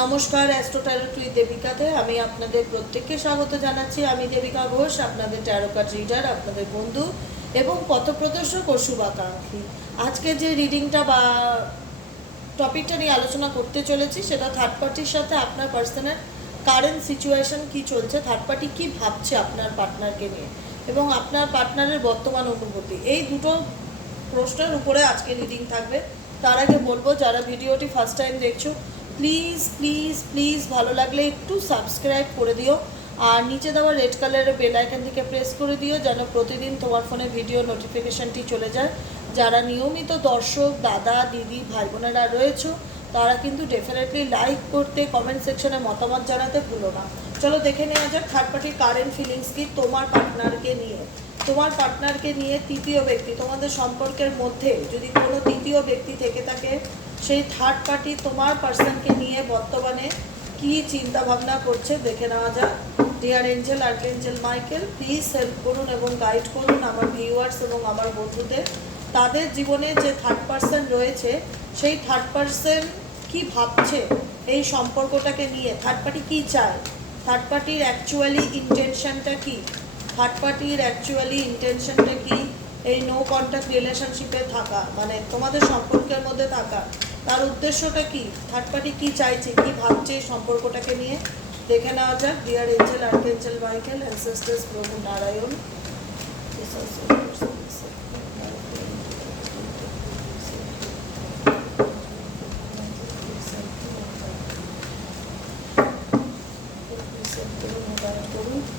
নমস্কার অ্যাস্ট্রোটারোট্রি দেবিকাতে আমি আপনাদের প্রত্যেককে স্বাগত জানাচ্ছি। আমি দেবিকা ঘোষ, আপনাদের ট্যারোকার্ড রিডার আপনাদের বন্ধু এবং পথপ্রদর্শক ও শুভাকাঙ্ক্ষী। আজকে যে রিডিংটা বা টপিকটা নিয়ে আলোচনা করতে চলেছি, সেটা থার্ড পার্টির সাথে আপনার পার্সোনাল কারেন্ট সিচুয়েশন কি চলছে থার্ড পার্টি কি ভাবছে আপনার পার্টনারকে নিয়ে এবং আপনার পার্টনারের বর্তমান অনুভূতি। এই দুটো প্রশ্নের উপরে আজকে রিডিং থাকবে। তার আগে বলব, যারা ভিডিওটি ফার্স্ট টাইম দেখছ প্লিজ প্লিজ প্লিজ ভালো লাগলে একটু সাবস্ক্রাইব করে দিও। আর নিচে দেওয়া রেড কালারের বেল আইকন থেকে প্রেস করে দিও, যেন প্রতিদিন তোমার ফোনে ভিডিও নোটিফিকেশনটি চলে যায়। যারা নিয়মিত দর্শক, দাদা, দিদি, ভাই বোনেরা রয়েছে, তারা কিন্তু ডেফিনেটলি লাইক করতে কমেন্ট সেকশনে মতামত জানাতে ভুলো না। চলো দেখে নেওয়া যাক থার্ড পার্টির কারেন্ট ফিলিংস কি তোমার পার্টনারকে নিয়ে। তোমার পার্টনারকে নিয়ে তৃতীয় ব্যক্তি, তোমাদের সম্পর্কের মধ্যে যদি কোনো তৃতীয় ব্যক্তি থেকে থাকে সেই থার্ড পার্টি তোমার পার্সনকে নিয়ে বর্তমানে কি চিন্তা ভাবনা করছে দেখে নেওয়া যাক। Dear angel archangel Michael please help করুন এবং গাইড করুন আমার ভিউয়ার্স এবং আমার বন্ধুদের। তাদের জীবনে যে থার্ড পার্সন রয়েছে, সেই থার্ড পার্সন কি ভাবছে এই সম্পর্কটাকে নিয়ে? থার্ড পার্টি কি চায়? থার্ড পার্টির অ্যাকচুয়ালি ইন্টেনশনটা কি? থার্ড পার্টির অ্যাকচুয়ালি ইন্টেনশনটা কি? এই নো কন্ট্যাক্ট রিলেশনশিপে থাকা মানে তোমাদের সম্পর্কের মধ্যে থাকা। তার উদ্দেশ্যটা কি? থার্ড পার্টি কি চাইছে? কি ভাবছে সম্পর্কটাকে নিয়ে? দেখে নেওয়া যাক। Dear angel archangel Michael ancestors প্রভু নারায়ণ।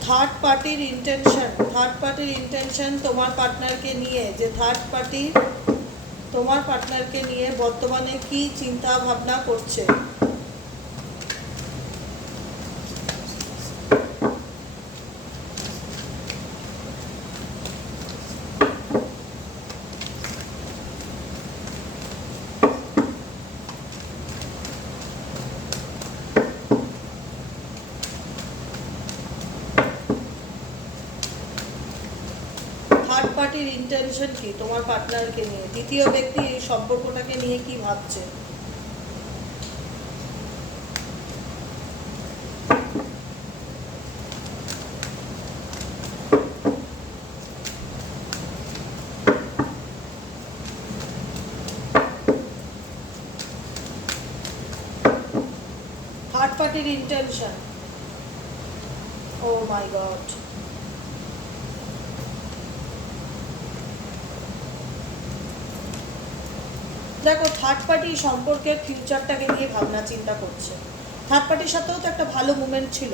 থার্ড পার্টির ইন্টেনশন থার্ড পার্টির ইন্টেনশন তোমার পার্টনারকে নিয়ে, যে থার্ড পার্টি তোমার পার্টনারকে নিয়ে বর্তমানে কি চিন্তা ভাবনা করছে থার্ড পার্টির ইন্টেনশন কি? তোমার পার্টনারকে নিয়ে? দ্বিতীয় ব্যক্তি এই সম্পর্কটাকে নিয়ে কি ভাবছে? ইন্টেনশন ও মাই গড দেখো থার্ড পার্টি সম্পর্কের ফিউচারটাকে নিয়ে ভাবনা, চিন্তা করছে। থার্ড পার্টির সাথেও তো একটা ভালো মুমেন্ট ছিল।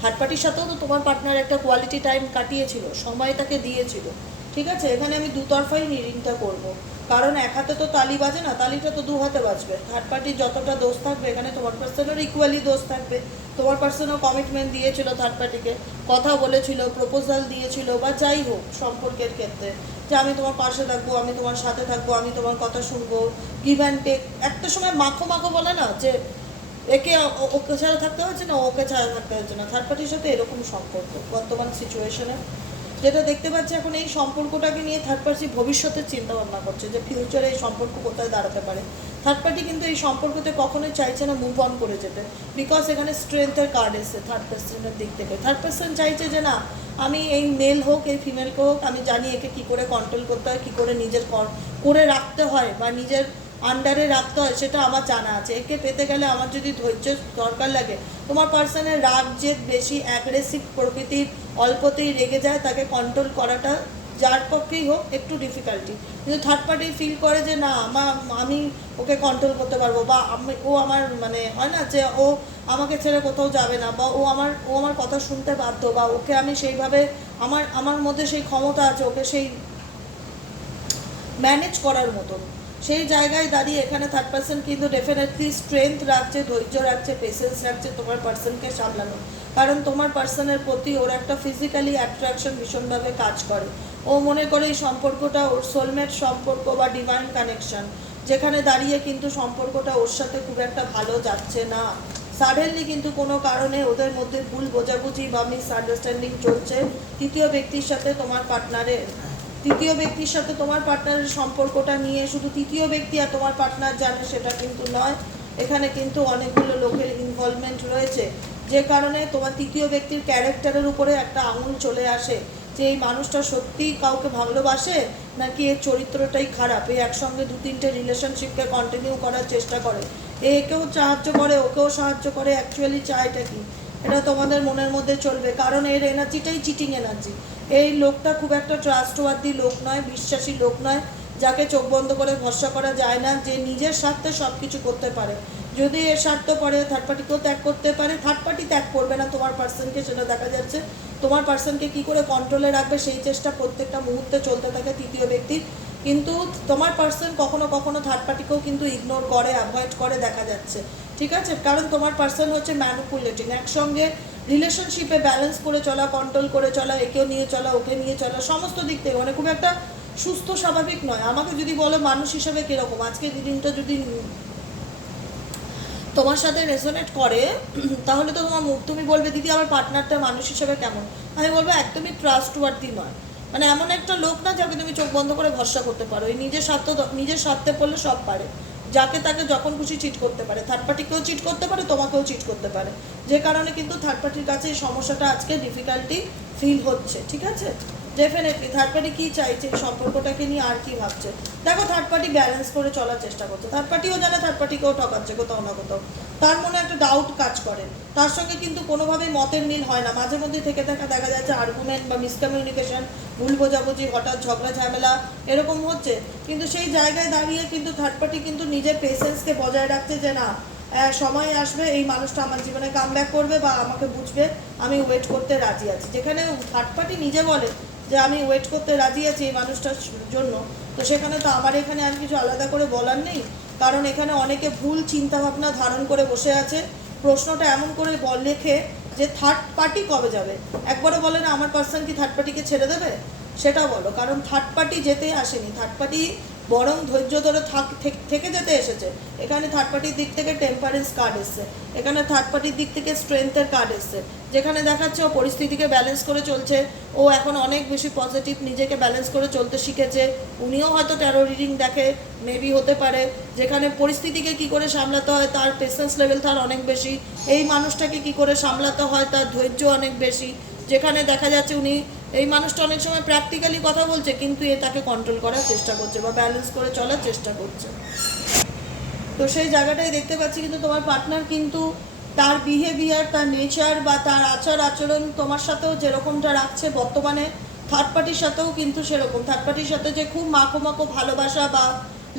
থার্ড পার্টির সাথেও তো তোমার পার্টনার একটা কোয়ালিটি টাইম কাটিয়েছিল, সময় তাকে দিয়েছিল। ঠিক আছে? এখানে আমি দুতরফাই রিডিংটা করব। কারণ এক হাতে তো তালি বাজে না, তালিটা তো দু হাতে বাজবে। থার্ড পার্টির যতটা দোষ থাকবে, এখানে তোমার পার্সনের ইকুয়ালি দোষ থাকবে। তোমার পার্সোনাল কমিটমেন্ট দিয়েছিল থার্ড পার্টিকে কথা বলেছিল প্রপোজাল দিয়েছিল বা যাই হোক সম্পর্কের ক্ষেত্রে, যে আমি তোমার পাশে থাকব, আমি তোমার সাথে থাকব, আমি তোমার কথা শুনব গিভ অ্যান্ড টেক একটা সময় মাখো মাখো বলে না যে একে ওকে ছাড়া থাকতে হচ্ছে না, ওকে ছাড়া থাকতে হচ্ছে না। থার্ড পার্টির সাথে এরকম সম্পর্ক বর্তমান সিচুয়েশনে যেটা দেখতে পাচ্ছি এখন এই সম্পর্কটাকে নিয়ে থার্ড পার্টি ভবিষ্যতের চিন্তা ভাবনা করছে যে ফিউচারে এই সম্পর্ক কোথায় দাঁড়াতে পারে। থার্ড পার্টি কিন্তু এই সম্পর্কতে কখনোই চাইছে না মুভ অন করে যেতে বিকজ এখানে স্ট্রেংথের কার্ড এসছে থার্ড পার্সনের দিক থেকে। থার্ড পার্সন চাইছে যে না, আমি এই মেল হোক, এই ফিমেলকে হোক, আমি জানি একে কী করে কন্ট্রোল করতে হয়, কী করে নিজের করে রাখতে হয় বা নিজের আন্ডারে রাখতে হয়, সেটা আমার জানা আছে। একে পেতে গেলে আমার যদি ধৈর্য দরকার লাগে, তোমার পার্সনের রাগ, জেদ বেশি অ্যাগ্রেসিভ প্রকৃতির অল্পতেই রেগে যায়, তাকে কন্ট্রোল করাটা যার পক্ষেই হোক একটু ডিফিকাল্টি কিন্তু থার্ড পার্টি ফিল করে যে, না আমার আমি ওকে কন্ট্রোল করতে পারব বা আমি, ও আমার মানে হয় না যে, ও আমাকে ছেড়ে কোথাও যাবে না বা ও আমার ও আমার কথা শুনতে বাধ্য বা ওকে আমি সেইভাবে আমার আমার মধ্যে সেই ক্ষমতা আছে, ওকে সেই ম্যানেজ করার মতন। সেই জায়গায় দাঁড়িয়ে এখানে থার্ড পার্সন কিন্তু ডেফিনেটলি স্ট্রেংথ রাখছে, ধৈর্য রাখছে পেশেন্স রাখছে তোমার পার্সনকে সামলানো। কারণ তোমার পার্সনের প্রতি ওর একটা ফিজিক্যালি অ্যাট্রাকশন ভীষণভাবে কাজ করে। ও মনে করে এই সম্পর্কটা ওর সোলমেট সম্পর্ক বা ডিভাইন কানেকশন যেখানে দাঁড়িয়ে কিন্তু সম্পর্কটা ওর সাথে খুব একটা ভালো যাচ্ছে না। সাডেনলি কিন্তু কোনো কারণে ওদের মধ্যে ভুল বোঝাবুঝি বা মিস আন্ডারস্ট্যান্ডিং চলছে। তৃতীয় ব্যক্তির সাথে তোমার পার্টনারের তৃতীয় ব্যক্তির সাথে তোমার পার্টনারের সম্পর্কটা নিয়ে শুধু তৃতীয় ব্যক্তি আর তোমার পার্টনার জানে সেটা কিন্তু নয়। এখানে কিন্তু অনেকগুলো লোকের ইনভলভমেন্ট রয়েছে। যে কারণে তোমার তৃতীয় ব্যক্তির ক্যারেক্টারের উপরে একটা আঙুল চলে আসে যে এই মানুষটা সত্যিই কাউকে ভালোবাসে নাকি এর চরিত্রটাই খারাপ। এই একসঙ্গে দু তিনটে রিলেশনশিপকে কন্টিনিউ করার চেষ্টা করে। একেও সাহায্য করে, ওকেও সাহায্য করে অ্যাকচুয়ালি চায়টা কি? এটা তোমাদের মনের মধ্যে চলবে। কারণ এর এনার্জিটাই চিটিং এনার্জি এই লোকটা খুব একটা ট্রাস্টওয়ার্দি লোক নয়, বিশ্বাসী লোক নয়। যাকে চোখ বন্ধ করে ভরসা করা যায় না, যে নিজের স্বার্থে সব কিছু করতে পারে। যদি এর স্বার্থ পরে থার্ড পার্টিকেও ত্যাগ করতে পারে থার্ড পার্টি ত্যাগ করবে না তোমার পার্সনকে সেটা দেখা যাচ্ছে। তোমার পার্সনকে কি করে কন্ট্রোলে রাখবে, সেই চেষ্টা প্রত্যেকটা মুহূর্তে চলতে থাকে তৃতীয় ব্যক্তির। কিন্তু তোমার পার্সন কখনো কখনো থার্ড পার্টিকেও কিন্তু ইগনোর করে অ্যাভয়েড করে দেখা যাচ্ছে। ঠিক আছে? কারণ তোমার পার্সন হচ্ছে ম্যানুপুলেটিং একসঙ্গে রিলেশনশিপে ব্যালেন্স করে চলা কন্ট্রোল করে চলা, একেও নিয়ে চলা, ওকে নিয়ে চলা, সমস্ত দিক থেকে। মানে খুব একটা সুস্থ, স্বাভাবিক নয়। আমাকে যদি বলো মানুষ হিসাবে কীরকম? আজকে দিনটা যদি তোমার সাথে রেজোনেট করে, তাহলে তো তোমার মুখ, তুমি বলবে, দিদি, আমার পার্টনারটা মানুষ হিসাবে কেমন? আমি বলব, একদমই ট্রাস্ট ট্রাস্টওয়ার্দি নয়। মানে এমন একটা লোক না যাকে তুমি চোখ বন্ধ করে ভরসা করতে পারো। এই নিজের স্বার্থ নিজের স্বার্থে পড়লে সব পারে। যাকে তাকে যখন খুশি চিট করতে পারে। থার্ড পার্টিকেও চিট করতে পারে, তোমাকেও চিট করতে পারে। যে কারণে কিন্তু থার্ড পার্টির কাছে এই সমস্যাটা আজকে ডিফিকাল্টি ফিল হচ্ছে। ঠিক আছে? ডেফিনেটলি থার্ড পার্টি কী চাইছে সম্পর্কটাকে নিয়ে আর কি ভাবছে? দেখো থার্ড পার্টি ব্যালেন্স করে চলার চেষ্টা করছে। থার্ড পার্টিও জানে থার্ড পার্টিকেও ঠকাচ্ছে কোথাও না কোথাও। তার মনে একটা ডাউট কাজ করে। তার সঙ্গে কিন্তু কোনোভাবেই মতের মিল হয় না। মাঝে মধ্যে থেকে থাকা দেখা যাচ্ছে আর্গুমেন্ট বা মিসকমিউনিকেশন ভুল বোঝাবুঝি, হঠাৎ ঝগড়া, ঝামেলা এরকম হচ্ছে। কিন্তু সেই জায়গায় দাঁড়িয়ে কিন্তু থার্ড পার্টি কিন্তু নিজের পেশেন্সকে বজায় রাখছে যে, না সময় আসবে, এই মানুষটা আমার জীবনে কাম করবে বা আমাকে বুঝবে, আমি ওয়েট করতে রাজি আছি। যেখানে থার্ড পার্টি নিজে বলে যে আমি ওয়েট করতে রাজি আছি এই মানুষটার জন্য, তো সেখানে তো আমার এখানে আর কিছু আলাদা করে বলার নেই। কারণ এখানে অনেকে ভুল চিন্তাভাবনা ধারণ করে বসে আছে। প্রশ্নটা এমন করে বল লেখে যে থার্ড পার্টি কবে যাবে? একবারও বলে না, আমার পার্সন কি থার্ড পার্টিকে ছেড়ে দেবে? সেটা বলো। কারণ থার্ড পার্টি যেতে আসেনি। থার্ড পার্টি বরং ধৈর্য ধরে থাক থেক- যেতে এসেছে। এখানে থার্ড পার্টির দিক থেকে টেম্পারেন্স কার্ড এসছে। এখানে থার্ড পার্টির দিক থেকে স্ট্রেংথের কার্ড এসছে। যেখানে দেখাচ্ছে ও পরিস্থিতিকে ব্যালেন্স করে চলছে। ও এখন অনেক বেশি পজিটিভ নিজেকে ব্যালেন্স করে চলতে শিখেছে। উনিও হয়তো ট্যারো রিডিং দেখে মেবি হতে পারে। যেখানে পরিস্থিতিকে কি করে সামলাতে হয়, তার পেশেন্স লেভেল তার অনেক বেশি। এই মানুষটাকে কি করে সামলাতে হয়, তার ধৈর্য অনেক বেশি। যেখানে দেখা যাচ্ছে উনি, এই মানুষটা অনেক সময় প্র্যাকটিক্যালি কথা বলছে, কিন্তু এ তাকে কন্ট্রোল করার চেষ্টা করছে বা ব্যালেন্স করে চলার চেষ্টা করছে। তো সেই জায়গাটাই দেখতে পাচ্ছি, কিন্তু তোমার পার্টনার কিন্তু তার বিহেভিয়ার তার নেচার বা তার আচার আচরণ তোমার সাথেও যেরকমটা রাখছে বর্তমানে থার্ড পার্টির সাথেও কিন্তু সেরকম। থার্ড পার্টির সাথে যে খুব মাখো মাখো ভালোবাসা বা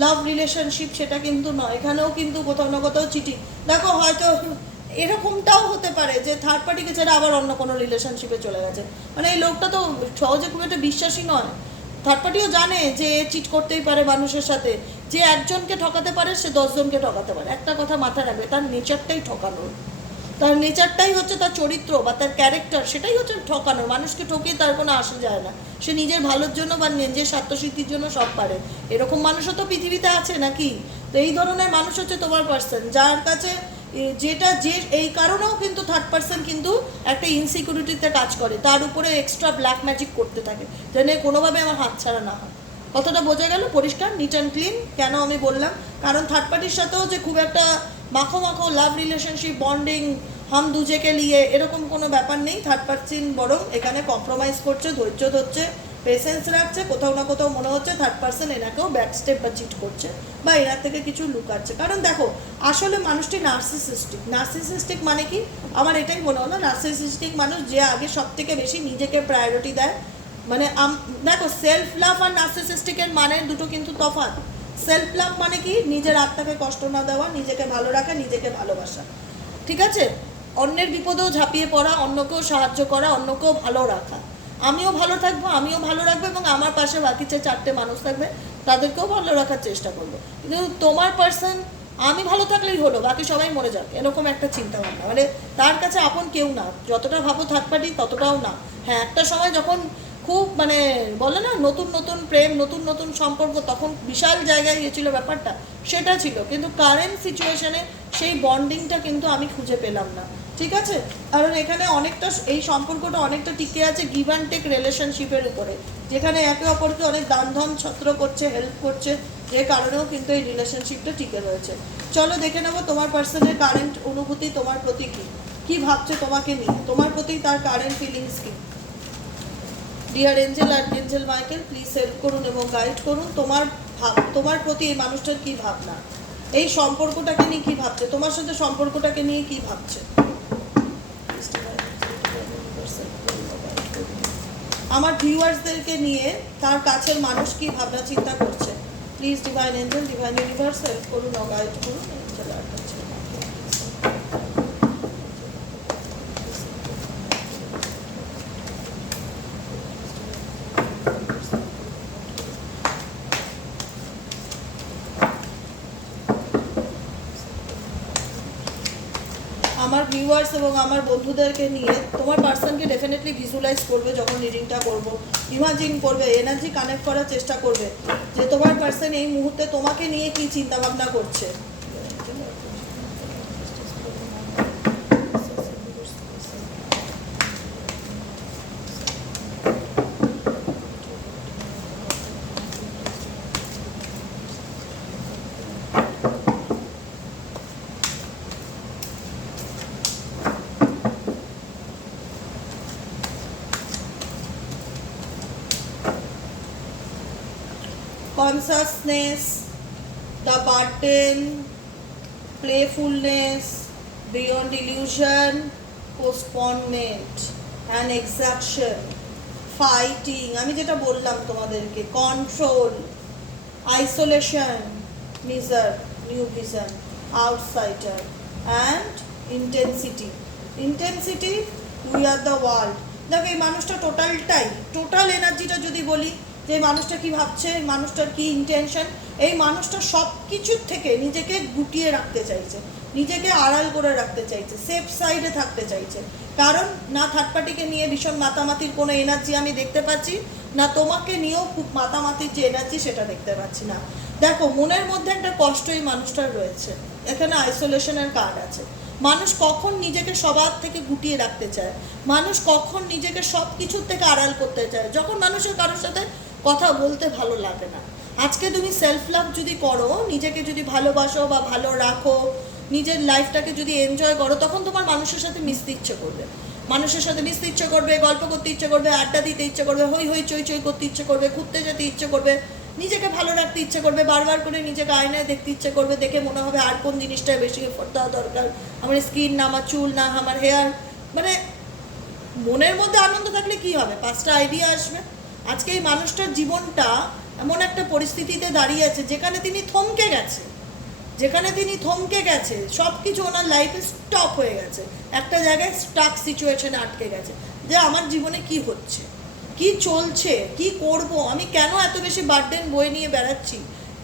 লাভ রিলেশনশিপ সেটা কিন্তু নয়। এখানেও কিন্তু কোথাও না কোথাও চিঠি দেখো হয়তো এরকমটাও হতে পারে যে থার্ড পার্টিকে ছাড়া আবার অন্য কোনো রিলেশনশিপে চলে গেছে। মানে এই লোকটা তো সহজে খুব একটা বিশ্বাসী নয়। থার্ড পার্টিও জানে যে চিট করতেই পারে মানুষের সাথে। যে একজনকে ঠকাতে পারে, সে দশজনকে ঠকাতে পারে। একটা কথা মাথায় রাখবে, তার নেচারটাই ঠকানোর তার নেচারটাই হচ্ছে তার চরিত্র বা তার ক্যারেক্টার সেটাই হচ্ছে ঠকানোর মানুষকে ঠকিয়ে তার কোনো আসা যায় না। সে নিজের ভালোর জন্য বা নিজের স্বার্থসিদ্ধির জন্য সব পারে। এরকম মানুষও তো পৃথিবীতে আছে নাকি? তো এই ধরনের মানুষ হচ্ছে তোমার পার্সন যার কাছে যেটা যে, এই কারণেও কিন্তু থার্ড পার্সন কিন্তু একটা ইনসিকিউরিটিতে কাজ করে। তার উপরে এক্সট্রা ব্ল্যাক ম্যাজিক করতে থাকে। যেন কোনোভাবে আমার হাত ছাড়া না হয়। কথাটা বোঝা গেল, পরিষ্কার নিট অ্যান্ড ক্লিন কেন আমি বললাম? কারণ থার্ড পার্টির সাথেও যে খুব একটা মাখো মাখো লাভ রিলেশনশিপ বন্ডিং হাম দুজেকে নিয়ে এরকম কোনো ব্যাপার নেই। থার্ড পার্সন বরং এখানে কম্প্রোমাইজ করছে, ধৈর্য ধরছে। পেশেন্স রাখছে, কোথাও না কোথাও মনে হচ্ছে থার্ড পার্সন এনাকেও ব্যাক স্টেপ বা চিট করছে বা এনার থেকে কিছু লুকাচ্ছে। কারণ দেখো, আসলে মানুষটি নার্সিসিস্টিক নার্সিসিস্টিক মানে কি? আমার এটাই মনে হলো নার্সিসিস্টিক মানুষ যে আগে সব থেকে বেশি নিজেকে প্রায়োরিটি দেয়। মানে দেখো সেলফ লাভ আর নার্সিসিস্টিকের মানে দুটো কিন্তু তফাৎ। সেলফ লাভ মানে কি? নিজের আত্মাকে কষ্ট না দেওয়া, নিজেকে ভালো রাখা, নিজেকে ভালোবাসা। ঠিক আছে? অন্যের বিপদেও ঝাঁপিয়ে পড়া, অন্যকেও সাহায্য করা, অন্যকেও ভালো রাখা। আমিও ভালো থাকব, আমিও ভালো রাখব এবং আমার পাশে বাকি যে চারটে মানুষ থাকবে, তাদেরকেও ভালো রাখার চেষ্টা করব। কিন্তু তোমার পার্সন আমি ভালো থাকলেই হলো, বাকি সবাই মরে যাক, এরকম একটা চিন্তা ভাবনা মানে তার কাছে আপন কেউ না, যতটা ভাবো থার্ড পার্টি ততটাও না। হ্যাঁ একটা সময় যখন খুব মানে বলে না, নতুন নতুন প্রেম, নতুন নতুন সম্পর্ক, তখন বিশাল জায়গায় গিয়েছিল ব্যাপারটা, সেটা ছিল। কিন্তু কারেন্ট সিচুয়েশনে সেই বন্ডিংটা কিন্তু আমি খুঁজে পেলাম না। ঠিক আছে? কারণ এখানে অনেকটা এই সম্পর্কটা অনেকটা টিকে আছে গিভ অ্যান্ড টেক রিলেশনশিপের উপরে। যেখানে একে অপরকে অনেক দান ধন ছত্র করছে হেল্প করছে, যে কারণেও কিন্তু এই রিলেশনশিপটা টিকে রয়েছে। চলো দেখে নেব তোমার পার্সনের কারেন্ট অনুভূতি তোমার প্রতি কি? কি ভাবছে তোমাকে নিয়ে? তোমার প্রতি তার কারেন্ট ফিলিংস কি? Dear angel archangel Michael please help করুন এবং গাইড করুন। তোমার ভাব তোমার প্রতি এই মানুষটার কি ভাবনা? এই সম্পর্কটাকে নিয়ে কি ভাবছে? তোমার সাথে সম্পর্কটাকে নিয়ে কি ভাবছে? আমার ভিউয়ার্সদেরকে নিয়ে তার কাছের মানুষ কি ভাবনা চিন্তা করছে? Please divine angel divine universe help করুন অগাইড করুন এঞ্জেল আর কাছে আমার ভিউয়ার্স এবং আমার বন্ধুদেরকে নিয়ে তোমার পার্সনকে ডেফিনেটলি ভিজুয়ালাইজ করবে যখন রিডিংটা করব। ইমাজিন করবে এনার্জি কানেক্ট করার চেষ্টা করবে যে তোমার পার্সন এই মুহূর্তে তোমাকে নিয়ে কি চিন্তাভাবনা করছে। Consciousness, the burden, playfulness, beyond illusion, postponement, and exaction, fighting, আমি যেটা বললাম তোমাদেরকে control isolation measure new vision outsider and intensity intensity we are the world দেখো এই মানুষটা টোটালটাই টোটাল এনার্জিটা যদি বলি যে মানুষটা কি ভাবছে মানুষটার কি ইন্টেনশন এই মানুষটা সব কিছুর থেকে নিজেকে গুটিয়ে রাখতে চাইছে, নিজেকে আড়াল করে রাখতে চাইছে সেফ সাইডে থাকতে চাইছে। কারণ না থার্ড পার্টিকে নিয়ে ভীষণ মাতামাতির কোনো এনার্জি আমি দেখতে পাচ্ছি, না তোমাকে নিয়েও খুব মাতামাতির যে এনার্জি সেটা দেখতে পাচ্ছি না। দেখো, মনের মধ্যে একটা কষ্ট এই মানুষটার রয়েছে। এখানে আইসোলেশনের কার্ড আছে। মানুষ কখন নিজেকে সবার থেকে গুটিয়ে রাখতে চায়? মানুষ কখন নিজেকে সব কিছুর থেকে আড়াল করতে চায়? যখন মানুষের কারোর সাথে কথা বলতে ভালো লাগে না। আজকে তুমি সেলফ লাভ যদি করো, নিজেকে যদি ভালোবাসো বা ভালো রাখো, নিজের লাইফটাকে যদি এনজয় করো, তখন তোমার মানুষের সাথে মিশতে ইচ্ছে করবে। মানুষের সাথে মিশতে ইচ্ছে করবে, গল্প করতে ইচ্ছে করবে, আড্ডা দিতে ইচ্ছে করবে, হই হই চই চই করতে ইচ্ছে করবে, ঘুরতে যেতে ইচ্ছে করবে, নিজেকে ভালো রাখতে ইচ্ছে করবে, বারবার করে নিজেকে আয়নায় দেখতে ইচ্ছে করবে, দেখে মনে হবে আর কোন জিনিসটা বেশি এফোর্ট দেওয়া দরকার। আমার স্কিন না, আমার চুল না, আমার হেয়ার মানে মনের মধ্যে আনন্দ থাকলে কি হবে? পাঁচটা আইডিয়া আসবে। আজকে এই মানুষটার জীবনটা এমন একটা পরিস্থিতিতে দাঁড়িয়ে আছে, যেখানে তিনি থমকে গেছে। যেখানে তিনি থমকে গেছে সব কিছু ওনার লাইফে স্টপ হয়ে গেছে। একটা জায়গায় স্টাক সিচুয়েশনে আটকে গেছে। যে আমার জীবনে কি হচ্ছে? কি চলছে? কি করব? আমি কেন এত বেশি বার্ডেন বই নিয়ে বেড়াচ্ছি?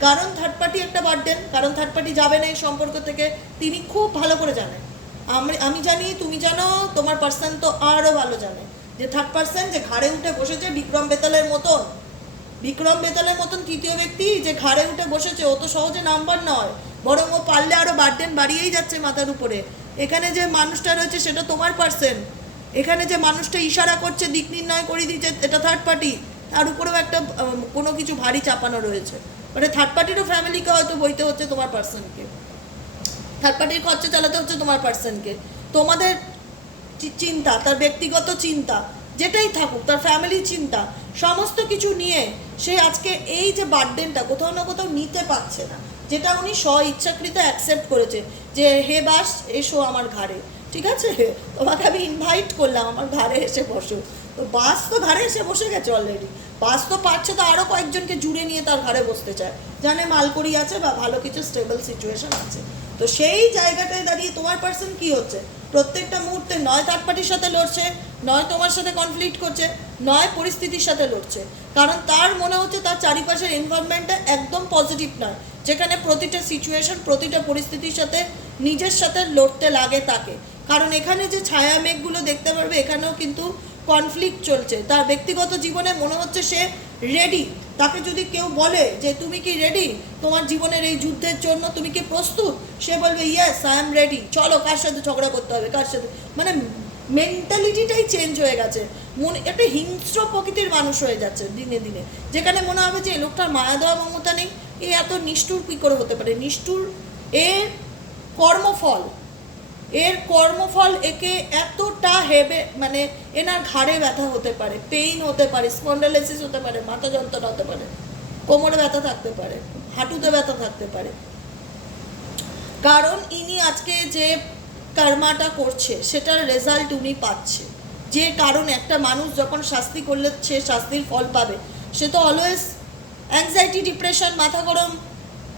কারণ থার্ড পার্টি একটা বার্ডেন কারণ থার্ড পার্টি যাবে না এই সম্পর্ক থেকে, তিনি খুব ভালো করে জানেন। আমি আমি জানি, তুমি জানো, তোমার পার্সন তো আরও ভালো জানে। যে থার্ড পার্সন যে ঘাড়ে উঠে বসেছে বিক্রম বেতালের মতন। বিক্রম বেতালের মতন তৃতীয় ব্যক্তি যে ঘাড়ে উঠে বসেছে, ও তো সহজে নাম্বার নয়, বরং ও পারলে আরও বার্ডেন বাড়িয়েই যাচ্ছে মাথার উপরে। এখানে যে মানুষটা রয়েছে সেটা তোমার পার্সন এখানে যে মানুষটা ইশারা করছে, দিক নির্ণয় করে দিচ্ছে, এটা থার্ড পার্টি তার উপরেও একটা কোনো কিছু ভারী চাপানো রয়েছে। মানে থার্ড পার্টিরও ফ্যামিলিকে হয়তো বইতে হচ্ছে তোমার পার্সনকে থার্ড পার্টির খরচা চালাতে হচ্ছে তোমার পার্সনকে তোমাদের চিন্তা, তার ব্যক্তিগত চিন্তা, যেটাই থাকুক, তার ফ্যামিলি চিন্তা, সমস্ত কিছু নিয়ে সে আজকে এই যে বার্থডেনটা কোথাও না কোথাও নিতে পারছে না, যেটা উনি স্ব ইচ্ছাকৃত অ্যাকসেপ্ট করেছে যে, হে বাস, এসো আমার ঘরে ঠিক আছে? তোমাকে আমি ইনভাইট করলাম, আমার ঘরে এসে বসো। তো বাস তো ঘাড়ে এসে বসে গেছে অলরেডি বাস তো পারছে তো আরও কয়েকজনকে জুড়ে নিয়ে তার ঘাড়ে বসতে চায়। জানে মালকড়ি আছে বা ভালো কিছু স্টেবল সিচুয়েশন আছে। তো সেই জায়গাটায় দাঁড়িয়ে তোমার পার্সন কি হচ্ছে? প্রত্যেকটা মুহূর্তে নয় থার্ড পার্টির সাথে লড়ছে, নয় তোমার সাথে কনফ্লিক্ট করছে, নয় পরিস্থিতির সাথে লড়ছে। কারণ তার মনে হচ্ছে তার চারিপাশের এনভায়রনমেন্টটা একদম পজিটিভ নয়। যেখানে প্রতিটা সিচুয়েশন প্রতিটা পরিস্থিতির সাথে নিজের সাথে লড়তে লাগে তাকে। কারণ এখানে যে ছায়া মেঘগুলো দেখতে পারবে, এখানেও কিন্তু কনফ্লিক্ট চলছে। তার ব্যক্তিগত জীবনে মনে হচ্ছে সে রেডি তাকে যদি কেউ বলে যে, তুমি কি রেডি তোমার জীবনের এই যুদ্ধের জন্য তুমি কি প্রস্তুত? সে বলবে ইয়েস আই এম রেডি চলো, কার সাথে ঝগড়া করতে হবে? কার সাথে? মানে মেন্টালিটিটাই চেঞ্জ হয়ে গেছে। মনে, একটা হিংস্র প্রকৃতির মানুষ হয়ে যাচ্ছে দিনে দিনে। যেখানে মনে হবে যে লোকটার মায়া দেওয়া মমতা নেই। এ এত নিষ্ঠুর কী করে হতে পারে? নিষ্ঠুর এর কর্মফল এর কর্মফল একে এতটা হেবে মানে এনার ঘাড়ে ব্যথা হতে পারে পেইন হতে পারে স্পন্ডালাইসিস হতে পারে, মাথা যন্ত্রণা হতে পারে, কোমরে ব্যথা থাকতে পারে, হাঁটুতে ব্যথা থাকতে পারে। কারণ ইনি আজকে যে কর্মাটা করছে, সেটার রেজাল্ট উনি পাচ্ছে। যে কারণ একটা মানুষ যখন শাস্তি করলে সে শাস্তির ফল পাবে, সে তো অলওয়েজ অ্যাংজাইটি ডিপ্রেশন মাথা গরম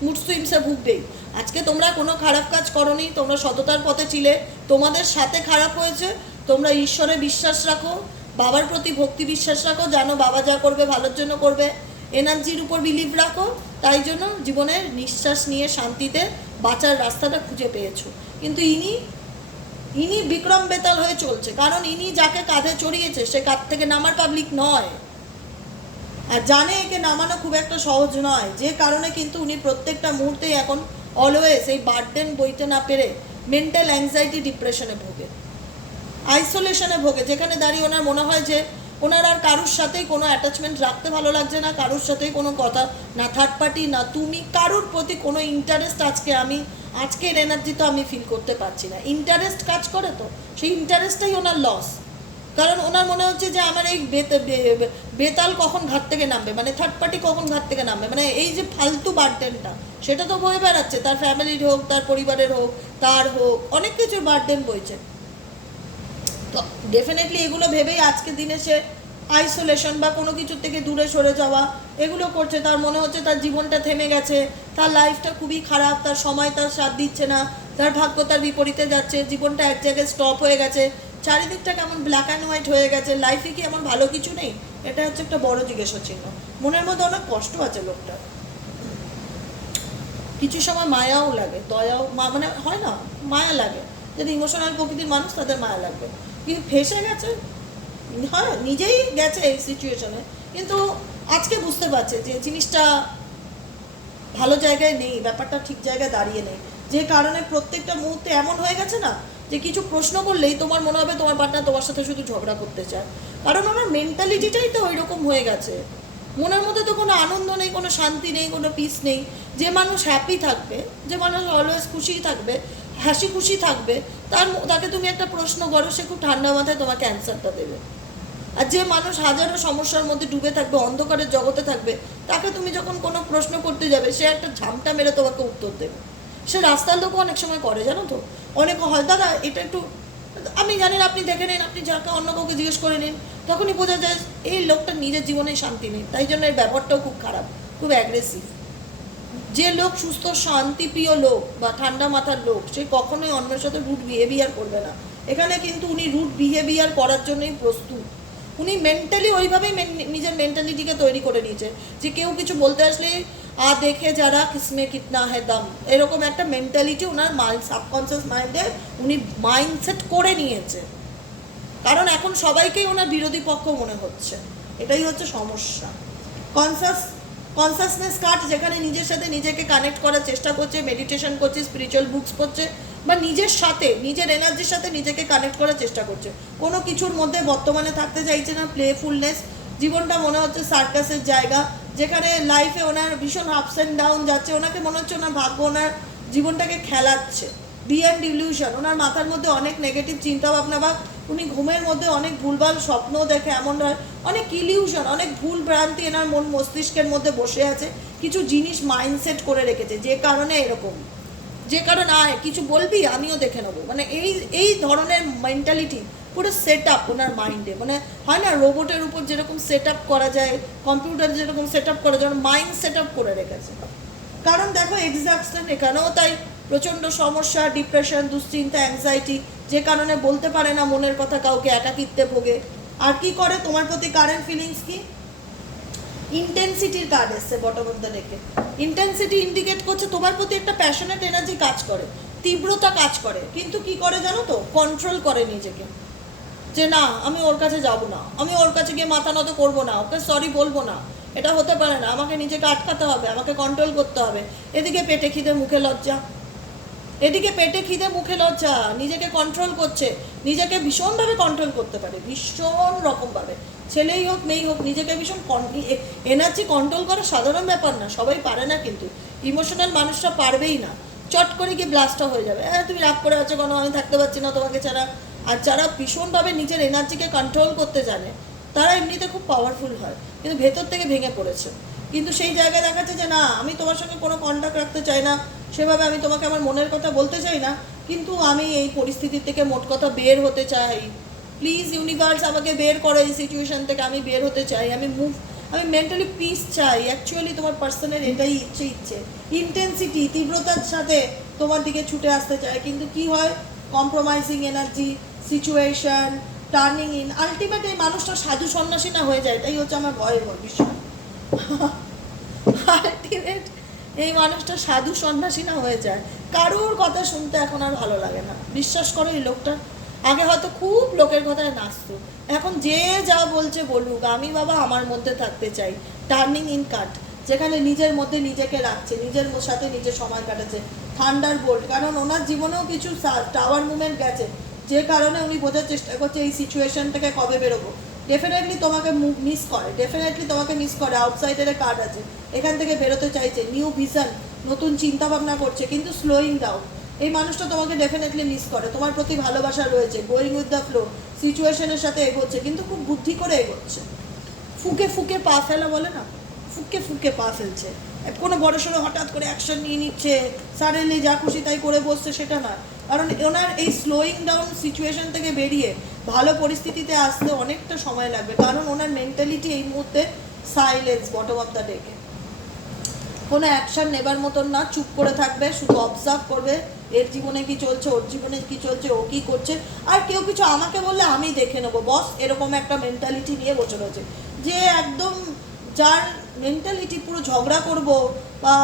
মুড সুইংসে ভুগবেই। আজকে তোমরা কোনো খারাপ কাজ করনি, তোমরা সততার পথে ছিলে, তোমাদের সাথে খারাপ হয়েছে, তোমরা ঈশ্বরে বিশ্বাস রাখো, বাবার প্রতি ভক্তি বিশ্বাস রাখো, জানো বাবা যা করবে ভালোর জন্য করবে। এনার্জির উপর বিলিভ রাখো, তাই জন্য জীবনের নিঃশ্বাস নিয়ে শান্তিতে বাঁচার রাস্তাটা খুঁজে পেয়েছ। কিন্তু ইনি ইনি বিক্রম বেতাল হয়ে চলছে, কারণ ইনি যাকে কাঁধে চড়িয়েছে, সে কাঁধ থেকে নামার পাবলিক নয়। আর জানে একে নামানো খুব একটা সহজ নয়, যে কারণে কিন্তু উনি প্রত্যেকটা মুহূর্তেই এখন অলওয়েজ এই বার্ডেন বইতে না পেরে মেন্টাল অ্যাংজাইটি ডিপ্রেশনে ভোগে। আইসোলেশনে ভোগে, যেখানে দাঁড়িয়ে ওনার মনে হয় যে ওনার আর কারুর সাথেই কোনো অ্যাটাচমেন্ট রাখতে ভালো লাগছে না, কারোর সাথেই কোনো কথা না থার্ড পার্টি না তুমি, কারুর প্রতি কোনো ইন্টারেস্ট আজকে আমি, আজকের এনার্জি তো আমি ফিল করতে পারছি না। ইন্টারেস্ট কাজ করে তো, সেই ইন্টারেস্টটাই ওনার লস কারণ ওনার মনে হচ্ছে যে আমার এই বেতাল কখন ঘাট থেকে নামবে? মানে থার্ড পার্টি কখন ঘাট থেকে নামবে? মানে এই যে ফালতু বার্ডেনটা সেটা তো বয়ে বেড়াচ্ছে। তার ফ্যামিলির হোক, তার পরিবারের হোক, তার হোক, অনেক কিছুর বার্ডেন বইছে। তো ডেফিনেটলি এগুলো ভেবেই আজকের দিনে সে আইসোলেশন বা কোনো কিছুর থেকে দূরে সরে যাওয়া, এগুলো করছে। তার মনে হচ্ছে তার জীবনটা থেমে গেছে, তার লাইফটা খুবই খারাপ, তার সময় তার সাথ দিচ্ছে না, তার ভাগ্য তার বিপরীতে যাচ্ছে, জীবনটা এক জায়গায় স্টপ হয়ে গেছে। চারিদিকটা কেমন ব্ল্যাক অ্যান্ড হোয়াইট হয়ে গেছে লাইফে কি এমন ভালো কিছু নেই? এটা হচ্ছে একটা বড় জিজ্ঞাসা চিহ্ন। মনের মধ্যে অনেক কষ্ট আছে লোকটা কিছু সময় মায়াও লাগে, দয়াও মানে হয় না, মায়া লাগে। যদি ইমোশনাল প্রকৃতির মানুষ, তাদের মায়া লাগবে। কিন্তু ফেসে গেছে, হয়, নিজেই গেছে এই সিচুয়েশনে কিন্তু আজকে বুঝতে পারছে যে জিনিসটা ভালো জায়গায় নেই, ব্যাপারটা ঠিক জায়গায় দাঁড়িয়ে নেই। যে কারণে প্রত্যেকটা মুহূর্তে এমন হয়ে গেছে না যে কিছু প্রশ্ন করলেই তোমার মনে হবে তোমার পার্টনার তোমার সাথে শুধু ঝগড়া করতে চায়। কারণ আমার মেন্টালিটিটাই তো ওই রকম হয়ে গেছে। মনের মধ্যে তো কোনো আনন্দ নেই, কোনো শান্তি নেই, কোনো পিস নেই। যে মানুষ হ্যাপি থাকবে, যে মানুষ অলওয়েজ খুশি থাকবে, হাসি খুশি থাকবে, তার তাকে তুমি একটা প্রশ্ন করো, সে খুব ঠান্ডা মাথায় তোমাকে অ্যান্সারটা দেবে। আর যে মানুষ হাজারো সমস্যার মধ্যে ডুবে থাকবে, অন্ধকারের জগতে থাকবে, তাকে তুমি যখন কোনো প্রশ্ন করতে যাবে, সে একটা ঝামটা মেরে তোমাকে উত্তর দেবে। সে রাস্তার লোকও অনেক সময় করে, জানো তো? অনেক হয় দাদা, এটা একটু, আমি জানি না, আপনি দেখে নিন, আপনি যাকে অন্য কাউকে জিজ্ঞেস করে নিন, তখনই বোঝা যায় এই লোকটা নিজের জীবনে শান্তি নেই। তাই জন্য এর ব্যবহারটাও খুব খারাপ, খুব অ্যাগ্রেসিভ যে লোক সুস্থ, শান্তিপ্রিয় লোক বা ঠান্ডা মাথার লোক, সে কখনোই অন্যের সাথে রুট বিহেভিয়ার করবে না। এখানে কিন্তু উনি রুট বিহেভিয়ার করার জন্যই প্রস্তুত। উনি মেন্টালি ওইভাবেই নিজের মেন্টালিটিকে তৈরি করে নিয়েছে। যে কেউ কিছু বলতে আসলে আ দেখে যারা কিসমে কিতনা হে দাম। এরকম একটা মেন্টালিটি ওনার মাইন্ড সাবকনসিয়াস মাইন্ডে উনি মাইন্ডসেট করে নিয়েছে। কারণ এখন সবাইকেই ওনার বিরোধী পক্ষ মনে হচ্ছে। এটাই হচ্ছে সমস্যা। কনসাস কনসাসনেস কার্ড যেখানে নিজের সাথে নিজেকে কানেক্ট করার চেষ্টা করছে মেডিটেশন করছে স্পিরিচুয়াল বুকস পড়ছে, বা নিজের সাথে, নিজের এনার্জির সাথে নিজেকে কানেক্ট করার চেষ্টা করছে। কোনো কিছুর মধ্যে বর্তমানে থাকতে চাইছে না প্লেফুলনেস জীবনটা মনে হচ্ছে সার্কাসের জায়গা। যেখানে লাইফে ওনার ভীষণ আপস অ্যান্ড ডাউন যাচ্ছে, ওনাকে মনে হচ্ছে ওনার ভাগ্য, ওনার জীবনটাকে খেলাচ্ছে। বিয়ান্ড ইলিউশন ওনার মাথার মধ্যে অনেক নেগেটিভ চিন্তা ভাবনা বা উনি ঘুমের মধ্যে অনেক ভুলভাল স্বপ্ন দেখে, এমন হয় অনেক ইলিউশন অনেক ভুল ভ্রান্তি এনার মন মস্তিষ্কের মধ্যে বসে আছে, কিছু জিনিস মাইন্ডসেট করে রেখেছে, যে কারণে এরকম। যে কারণে আয়, কিছু বলবি, আমিও দেখে নেব। মানে এই এই ধরনের মেন্টালিটি পুরো সেট আপ ওনার মাইন্ডে মানে হয় না রোবটের উপর যেরকম সেট আপ করা যায় কম্পিউটার যেরকম সেট আপ করা যায় মাইন্ড সেট আপ করে রেখেছে। কারণ দেখো এক্সাক্টন এখানেও তাই প্রচণ্ড সমস্যা ডিপ্রেশন দুশ্চিন্তা অ্যাংজাইটি যে কারণে বলতে পারে না মনের কথা কাউকে একাকিত্বে ভোগে। আর কি করে? তোমার প্রতি কারেন্ট ফিলিংস কি? ইন্টেন্সিটির কার্ড এসছে বটম অফ দ্য ডেকে ইন্টেন্সিটি ইন্ডিকেট করছে তোমার প্রতি একটা প্যাশনেট এনার্জি কাজ করে। তীব্রতা কাজ করে। কিন্তু কি করে জানো তো? কন্ট্রোল করে নিজেকে। যে না, আমি ওর কাছে যাব না। আমি ওর কাছে গিয়ে মাথা নত করব না। ওকে সরি বলব না। এটা হতে পারে না। আমাকে নিজেকে আটকাতে হবে, আমাকে কন্ট্রোল করতে হবে। এদিকে পেটে খিদে, মুখে লজ্জা। এদিকে পেটে খিদে, মুখে লজ্জা। নিজেকে কন্ট্রোল করছে। নিজেকে ভীষণভাবে কন্ট্রোল করতে পারে। ভীষণ রকমভাবে ছেলেই হোক, মেয়েই হোক, নিজেকে ভীষণ এনার্জি কন্ট্রোল করা সাধারণ ব্যাপার না। সবাই পারে না কিন্তু। ইমোশনাল মানুষরা পারবেই না। চট করে গিয়ে ব্লাস্টটা হয়ে যাবে। হ্যাঁ তুমি রাগ করে আছো কোনো? আমি থাকতে পারছি না তোমাকে ছাড়া। আর যারা ভীষণভাবে নিজের এনার্জিকে কন্ট্রোল করতে জানে, তারা এমনিতে খুব পাওয়ারফুল হয়, কিন্তু ভেতর থেকে ভেঙে পড়েছে। কিন্তু সেই জায়গায় দেখাচ্ছে যে, না, আমি তোমার সঙ্গে কোনো কন্ট্যাক্ট রাখতে চাই না, সেভাবে আমি তোমাকে আমার মনের কথা বলতে চাই না, কিন্তু আমি এই পরিস্থিতি থেকে মোট কথা বের হতে চাই। প্লিজ ইউনিভার্স আমাকে বের করো এই সিচুয়েশন থেকে, আমি বের হতে চাই, আমি মুভ আমি মেন্টালি পিস চাই। অ্যাকচুয়ালি তোমার পার্সনের এটাই ইচ্ছে ইচ্ছে। ইন্টেন্সিটি তীব্রতার সাথে তোমার দিকে ছুটে আসতে চায় কিন্তু কি হয়? Compromising energy situation turning in ultimate এই মানুষটা সাধু সন্ন্যাসী না হয়ে যায়, এটাই হচ্ছে আমার ভয়ের বিষয়। আলটিমেট এই মানুষটা সাধু সন্ন্যাসী না হয়ে যায়। কারোর কথা শুনতে এখন আর ভালো লাগে না। বিশ্বাস করো এই লোকটা। আগে হয়তো খুব লোকের কথায় নাচতো। এখন যে যা বলছে বলুক, আমি বাবা আমার মধ্যে থাকতে চাই। টার্নিং ইন কাট যেখানে নিজের মধ্যে নিজেকে রাখছে, নিজের সাথে নিজের সময় কাটাচ্ছে। থান্ডার বোল্ট কারণ ওনার জীবনেও কিছু টাওয়ার মুভমেন্ট গেছে। যে কারণে উনি বোঝার চেষ্টা করছে এই সিচুয়েশন থেকে কবে বেরোবো। ডেফিনেটলি তোমাকে মিস করে। ডেফিনেটলি তোমাকে মিস করে। আউটসাইডারে কার্ড আছে। এখান থেকে বেরোতে চাইছে। নিউ ভিশন নতুন চিন্তা ভাবনা করছে, কিন্তু স্লোয়িং ডাউন এই মানুষটা তোমাকে ডেফিনেটলি মিস করে। তোমার প্রতি ভালোবাসা রয়েছে গোয়িং উইথ দ্য ফ্লো সিচুয়েশনের সাথে এগোচ্ছে, কিন্তু খুব বুদ্ধি করে এগোচ্ছে। ফুকে ফুকে পা ফেলা বলে না? ফুকে ফুকে পা ফেলছে। কোনো বড় সড়ো হঠাৎ করে অ্যাকশন নিয়ে নিচ্ছে সাডেনলি যা খুশি তাই করে বসছে সেটা না। কারণ ওনার এই স্লোয়িং ডাউন সিচুয়েশন থেকে বেরিয়ে ভালো পরিস্থিতিতে আসতে অনেকটা সময় লাগবে। কারণ ওনার মেন্টালিটি এই মুহূর্তে সাইলেন্স বটম অফ দ্য ডেকে কোনো অ্যাকশন নেবার মতন না, চুপ করে থাকবে, শুধু অবজার্ভ করবে, এর জীবনে কি চলছে, ওর জীবনে কি চলছে, ও কি করছে। আর কেউ কিছু আমাকে বললে আমি দেখে নেব। বস, এরকম একটা মেন্টালিটি নিয়ে বসে রয়েছে। যে একদম যার মেন্টালিটি পুরো ঝগড়া করব বা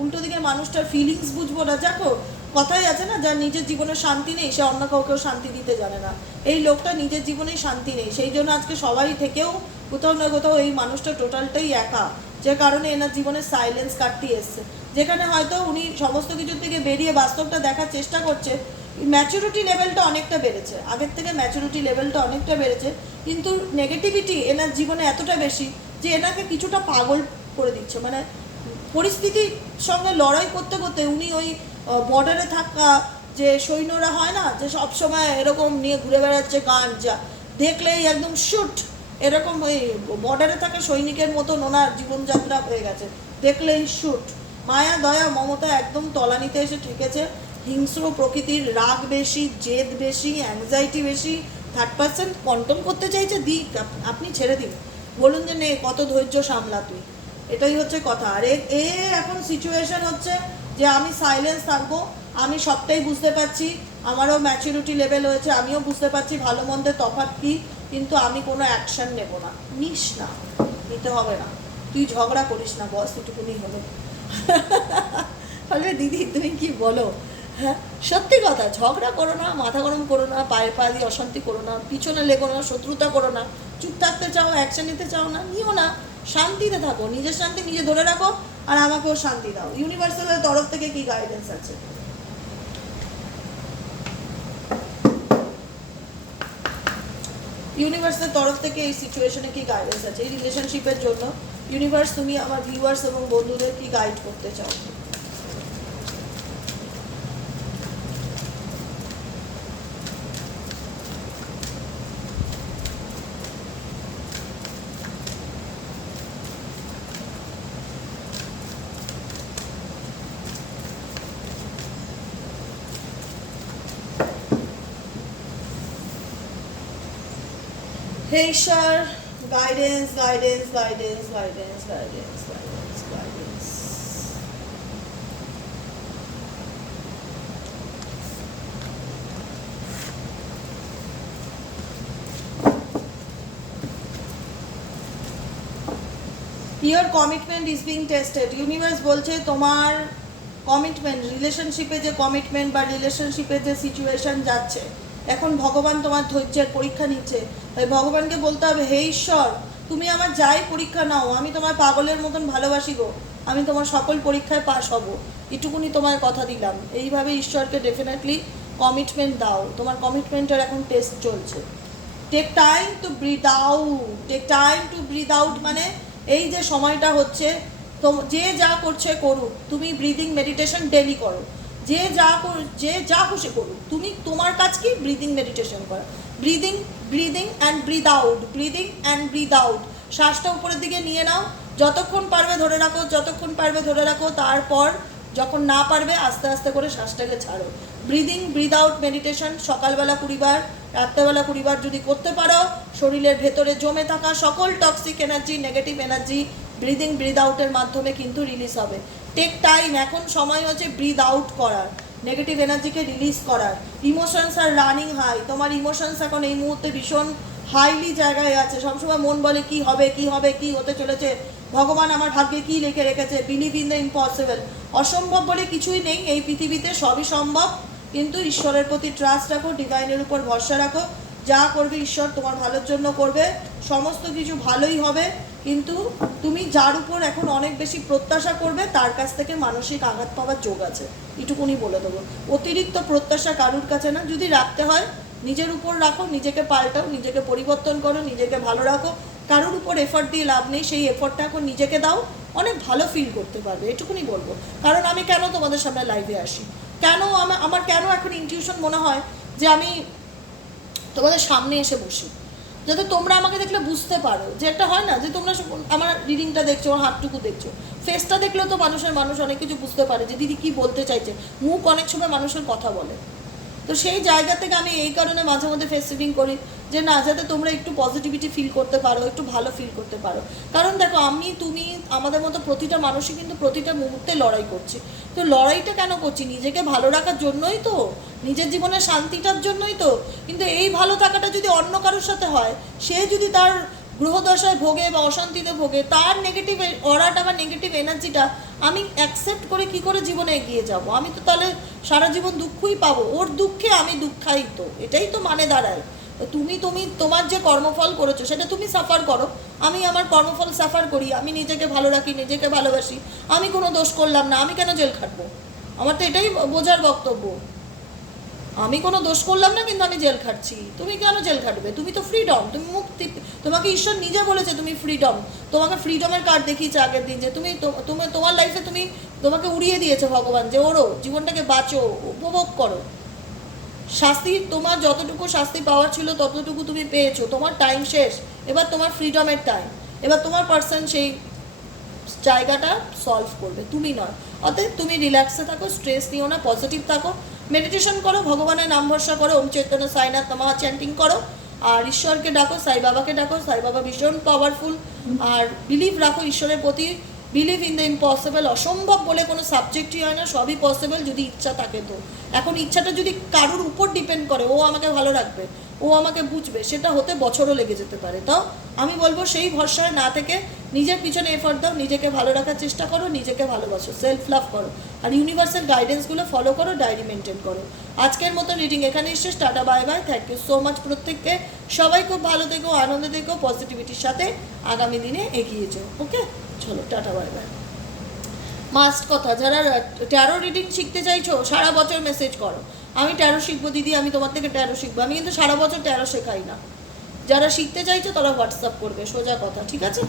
উল্টো দিকের মানুষটার ফিলিংস বুঝব না। দেখো কথাই আছে না, যার নিজের জীবনে শান্তি নেই, সে অন্য কাউকেও শান্তি দিতে জানে না। এই লোকটা নিজের জীবনেই শান্তি নেই, সেই জন্য আজকে সবাই থেকেও কোথাও না কোথাও এই মানুষটা টোটালটাই একা, যে কারণে এনার জীবনে সাইলেন্স কাটতে এসছে। যেখানে হয়তো উনি সমস্ত কিছুর থেকে বেরিয়ে বাস্তবটা দেখার চেষ্টা করছে ম্যাচুরিটি লেভেলটা অনেকটা বেড়েছে, আগের থেকে ম্যাচুরিটি লেভেলটা অনেকটা বেড়েছে, কিন্তু নেগেটিভিটি এনার জীবনে এতটা বেশি যে এনাকে কিছুটা পাগল করে দিচ্ছে। মানে পরিস্থিতির সঙ্গে লড়াই করতে করতে উনি ওই বর্ডারে থাকা যে সৈন্যরা হয় না, যে সব সময় এরকম নিয়ে ঘুরে বেড়াচ্ছে যা দেখলেই একদম শুট, এরকম ওই বর্ডারে থাকা সৈনিকের মতন ওনার জীবনযাত্রা হয়ে গেছে। দেখলেই শুট। মায়া, দয়া, মমতা একদম তলানিতে এসে ঠেকেছে। হিংস্র প্রকৃতির রাগ বেশি, জেদ বেশি অ্যাংজাইটি বেশি থার্ড পার্সেন্ট কন্ট্রোল করতে চাইছে, দিক আপনি ছেড়ে দিন। বলুন যে নে, কত ধৈর্য সামলা তুই? এটাই হচ্ছে কথা। আর এ এখন সিচুয়েশন হচ্ছে যে আমি সাইলেন্স থাকব, আমি সবটাই বুঝতে পারছি, আমারও ম্যাচুরিটি লেভেল হয়েছে, আমিও বুঝতে পারছি ভালো মন্দের তফাৎ কী, কিন্তু আমি কোনো অ্যাকশন নেব না। নিস না, নিতে হবে না। তুই ঝগড়া করিস না, বস, এটুকুনি হলো। বলবে দিদি, তুমি কি বলো? হ্যাঁ সত্যি কথা, ঝগড়া করো না, মাথা গরম করো না, পায়ে পা দিয়ে অশান্তি করো না, পিছনে লেগো না, শত্রুতা করো না, চুপ থাকতে চাও অ্যাকশন নিতে চাও না, নিও না, শান্তিতে থাকো, নিজের শান্তি নিজে ধরে রাখো আর আমাকেও শান্তি দাও। ইউনিভার্সালের তরফ থেকে কি গাইডেন্স আছে? ইউনিভার্সের তরফ থেকে এই সিচুয়েশনে কি গাইডেন্স আছে? এই রিলেশনশিপের জন্য ইউনিভার্স তুমি আমার ভিউয়ার্স এবং বন্ধুদের কি গাইড করতে চাও? ঈশ্বর guidance guidance guidance guidance guidance guidance guidance your commitment is being tested universe বলছে তোমার কমিটমেন্ট রিলেশনশিপে যে কমিটমেন্ট বা রিলেশনশিপে যে সিচুয়েশন যাচ্ছে এখন ভগবান তোমার ধৈর্যের পরীক্ষা নিচ্ছে। তাই ভগবানকে বলতে হবে, হে ঈশ্বর, তুমি আমার যাই পরীক্ষা নাও, আমি তোমার পাগলের মতন ভালোবাসি গো, আমি তোমার সকল পরীক্ষায় পাশ হব। এটুকুনি তোমার কথা দিলাম। এইভাবে ঈশ্বরকে ডেফিনেটলি কমিটমেন্ট দাও। তোমার কমিটমেন্টের এখন টেস্ট চলছে। Take time to breathe out take time to breathe out মানে এই যে সময়টা হচ্ছে, তো যে যা করছে করুক, তুমি ব্রিদিং মেডিটেশন ডেলি করো। যে যা যে যা খুশি করুক, তুমি তোমার কাজ কি ব্রিদিং মেডিটেশন করা। Breathing breathing and breathe out breathing and breathe out শ্বাসটা উপরের দিকে নিয়ে নাও। যতক্ষণ পারবে ধরে রাখো, যতক্ষণ পারবে ধরে রাখো, তারপর যখন না পারবে, আস্তে আস্তে করে শ্বাসটাকে ছাড়ো। ব্রিদিং ব্রিদ আউট মেডিটেশন সকালবেলা কুড়িবার, রাত্রেবেলা কুড়িবার যদি করতে পারো, শরীরের ভেতরে জমে থাকা সকল toxic energy negative energy breathing breathe আউটের মাধ্যমে কিন্তু রিলিজ হবে। টেক টাইম এখন সময় হচ্ছে ব্রিদ আউট করার নেগেটিভ এনার্জিকে রিলিজ করার। ইমোশনস আর রানিং হাই তোমার ইমোশনস এখন এই মুহূর্তে ভীষণ হাইলি জায়গায় আছে। সবসময় মন বলে কি হবে কি হবে, কি হতে চলেছে? ভগবান আমার ভাগ্যে কি লিখে রেখেছে? বিলিভ ইন দ্য ইম্পসিবল অসম্ভব বলে কিছুই নেই। এই পৃথিবীতে সবই সম্ভব। কিন্তু ঈশ্বরের প্রতি ট্রাস্ট রাখো ডিভাইনের উপর ভরসা রাখো। যা করবে ঈশ্বর তোমার ভালোর জন্য করবে। সমস্ত কিছু ভালোই হবে। কিন্তু তুমি যার উপর এখন অনেক বেশি প্রত্যাশা করবে, তার কাছ থেকে মানসিক আঘাত পাওয়ার যোগ আছে। এটুকুনি বলে দেবো। অতিরিক্ত প্রত্যাশা কারুর কাছে না, যদি রাখতে হয়, নিজের উপর রাখো, নিজেকে পাল্টাও, নিজেকে পরিবর্তন করো, নিজেকে ভালো রাখো। কারোর উপর এফর্ট দিয়ে লাভ নেই, সেই এফর্টটা এখন নিজেকে দাও, অনেক ভালো ফিল করতে পারবে, এটুকুনি বলব। কারণ আমি কেন তোমাদের সামনে লাইভে আসি? কেন আমার কেন এখন ইনটিউশন মনে হয় যে আমি তোমাদের সামনে এসে বসি? যাতে তোমরা আমাকে দেখলে বুঝতে পারো যে একটা হয় না, যে তোমরা আমার রিডিংটা দেখছ হাতটুকু দেখছ। ফেসটা দেখলেও তো মানুষের, মানুষ অনেক কিছু বুঝতে পারে যে দিদি কী বলতে চাইছে। মুখ অনেক সময় মানুষের কথা বলে। তো সেই জায়গা থেকে আমি এই কারণে মাঝে মধ্যে ফেস করি যে, না, যাতে তোমরা একটু পজিটিভিটি ফিল করতে পারো, একটু ভালো ফিল করতে পারো। কারণ দেখো, আমি, তুমি, আমাদের মতো প্রতিটা মানুষই কিন্তু প্রতিটা মুহূর্তে লড়াই করছি। তো লড়াইটা কেন করছি? নিজেকে ভালো রাখার জন্যই তো, নিজের জীবনের শান্তিটার জন্যই তো। কিন্তু এই ভালো থাকাটা যদি অন্য কারোর সাথে হয়, সে যদি তার গ্রহদশায় ভোগে বা অশান্তিতে ভোগে, তার নেগেটিভ অরাটা বা নেগেটিভ এনার্জিটা আমি অ্যাকসেপ্ট করে কি করে জীবনে এগিয়ে যাব? আমি তো তাহলে সারা জীবন দুঃখই পাবো। ওর দুঃখে আমি দুঃখায়িত। এটাই তো মানে দাঁড়ায়। তুমি তুমি তোমার যে কর্মফল করেছ, সেটা তুমি সাফার করো। আমি আমার কর্মফল সাফার করি। আমি নিজেকে ভালো রাখি, নিজেকে ভালোবাসি। আমি কোনো দোষ করলাম না। আমি কেন জেল খাটবো? আমার তো এটাই বোঝার বক্তব্য। আমি কোনো দোষ করলাম না, কিন্তু আমি জেল খাটছি। তুমি কেন জেল খাটবে? তুমি তো ফ্রিডম তুমি মুক্তি, তোমাকে ঈশ্বর নিজে বলেছে তুমি ফ্রিডম তোমাকে ফ্রিডমের কার্ড দেখিয়েছে আগের দিন যে তুমি তুমি, তোমার লাইফে তুমি তোমাকে উড়িয়ে দিয়েছে ভগবান যে ওরও জীবনটাকে বাঁচো, উপভোগ করো। শাস্তি, তোমার যতটুকু শাস্তি পাওয়ার ছিল ততটুকু তুমি পেয়েছ। তোমার টাইম শেষ, এবার তোমার ফ্রিডমের টাইম এবার তোমার পার্সন সেই জায়গাটা সলভ করবে। তুমি নয়। অতএব তুমি রিল্যাক্সে থাকো স্ট্রেস নিও না পজিটিভ থাকো। মেডিটেশন করো, ভগবানের নাম ভরসা করো, ওম চৈতন্য সাইনাথ তোমা চ্যান্টিং করো। আর ঈশ্বরকে ডাকো, সাই বাবাকে ডাকো, সাই বাবা ভীষণ পাওয়ারফুল আর বিলিভ রাখো, ঈশ্বরের প্রতি বিলিভ ইন দ্য ইম্পসিবল অসম্ভব বলে কোনো সাবজেক্টই হয় না, সবই পসিবল যদি ইচ্ছা থাকে তো। এখন ইচ্ছাটা যদি কারোর উপর ডিপেন্ড করে, ও আমাকে ভালো রাখবে, ও আমাকে বুঝবে, সেটা হতে বছরও লেগে যেতে পারে। তাও আমি বলব সেই ভরসায় না থেকে নিজের পিছনে এফর্ট দাও, নিজেকে ভালো রাখার চেষ্টা করো, নিজেকে ভালোবাসো সেলফ লাভ করো। আর ইউনিভার্সাল গাইডেন্সগুলো ফলো করো ডায়েরি মেনটেন করো। আজকের মতো রিডিং এখানে শেষ, tata bye bye thank you so much প্রত্যেককে। সবাই খুব ভালো থেকো, আনন্দে থেকো পজিটিভিটির সাথে আগামী দিনে এগিয়ে যাও ওকে চলো, টাটা, বাই বাই। মাস্ট কথা, যারা ট্যারো রিডিং শিখতে চাইছো, সারা বছর মেসেজ করো। আমি ট্যারো শিখব, দিদি, আমি তোমার থেকে ট্যারো শিখব। আমি কিন্তু সারা বছর ট্যারো শেখাই না। যারা শিখতে চাইছো, তারা হোয়াটসঅ্যাপ করবে, সোজা কথা, ঠিক আছে?